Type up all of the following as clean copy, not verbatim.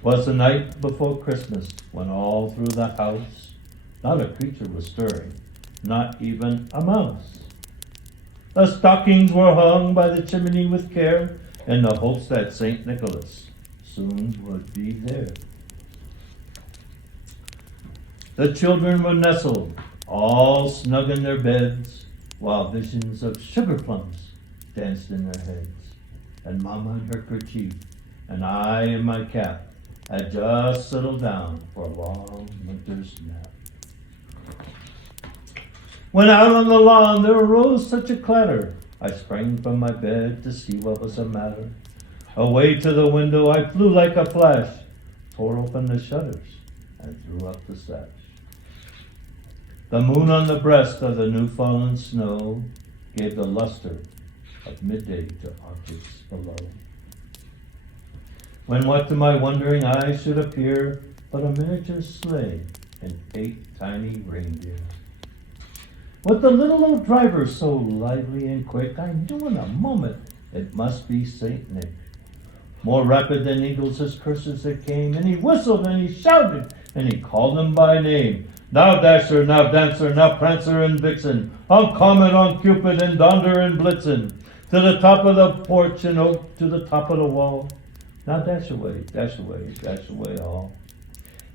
'Twas the night before Christmas, when all through the house not a creature was stirring, not even a mouse. The stockings were hung by the chimney with care, in the hopes that St. Nicholas soon would be there. The children were nestled, all snug in their beds, while visions of sugar plums danced in their heads. And Mama in her kerchief, and I in my cap, had just settled down for a long winter's nap. When out on the lawn there arose such a clatter, I sprang from my bed to see what was the matter. Away to the window I flew like a flash, tore open the shutters, and threw up the sash. The moon on the breast of the new-fallen snow gave the luster of midday to objects below. When what to my wondering eyes should appear but a miniature sleigh and 8 tiny reindeer. With the little old driver so lively and quick, I knew in a moment it must be Saint Nick. More rapid than eagles his curses it came, and he whistled and he shouted and he called them by name. Now Dasher, now Dancer, now Prancer and Vixen, on Comet, on Cupid, and Donder and Blitzen, to the top of the porch and oak, to the top of the wall. Now dash away, dash away, dash away all.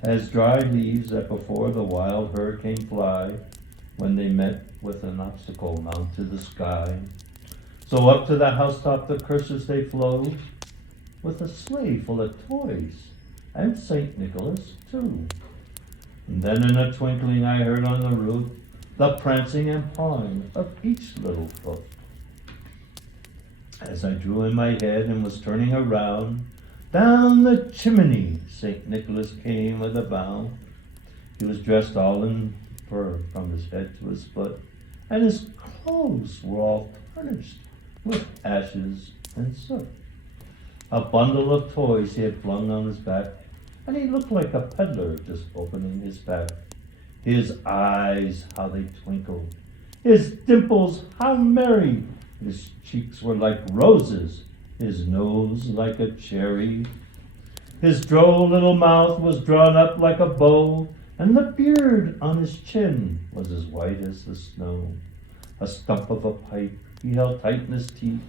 As dry leaves that before the wild hurricane fly, when they met with an obstacle mount to the sky. So up to the housetop the curses they flow, with a sleigh full of toys, and St. Nicholas too. And then in a twinkling I heard on the roof the prancing and pawing of each little foot. As I drew in my head and was turning around, down the chimney St. Nicholas came with a bound. He was dressed all in fur from his head to his foot, and his clothes were all tarnished with ashes and soot. A bundle of toys he had flung on his back, and he looked like a peddler just opening his pack. His eyes, how they twinkled, his dimples, how merry, his cheeks were like roses, his nose like a cherry. His droll little mouth was drawn up like a bow, and the beard on his chin was as white as the snow. A stump of a pipe he held tight in his teeth,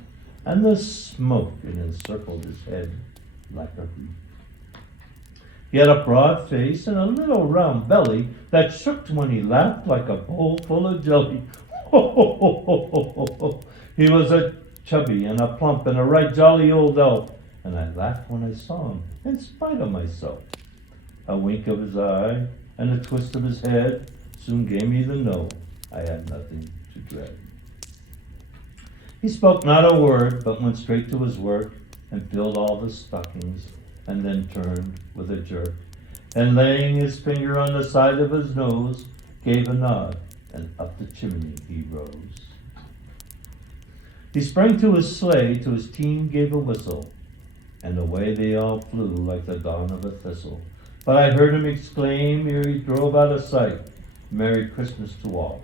and the smoke it encircled his head like a wreath. He had a broad face and a little round belly that shook when he laughed like a bowl full of jelly. Ho, ho, ho, ho, ho, ho, ho. He was a chubby and a plump and a right jolly old elf, and I laughed when I saw him, in spite of myself. A wink of his eye and a twist of his head soon gave me the know I had nothing to dread. He spoke not a word, but went straight to his work and filled all the stockings, and then turned with a jerk, and laying his finger on the side of his nose, gave a nod, and up the chimney he rose. He sprang to his sleigh, to his team gave a whistle, and away they all flew like the dawn of a thistle. But I heard him exclaim ere he drove out of sight, Merry Christmas to all,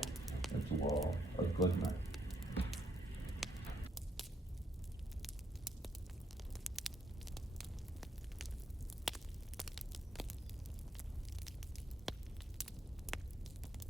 and to all a good night.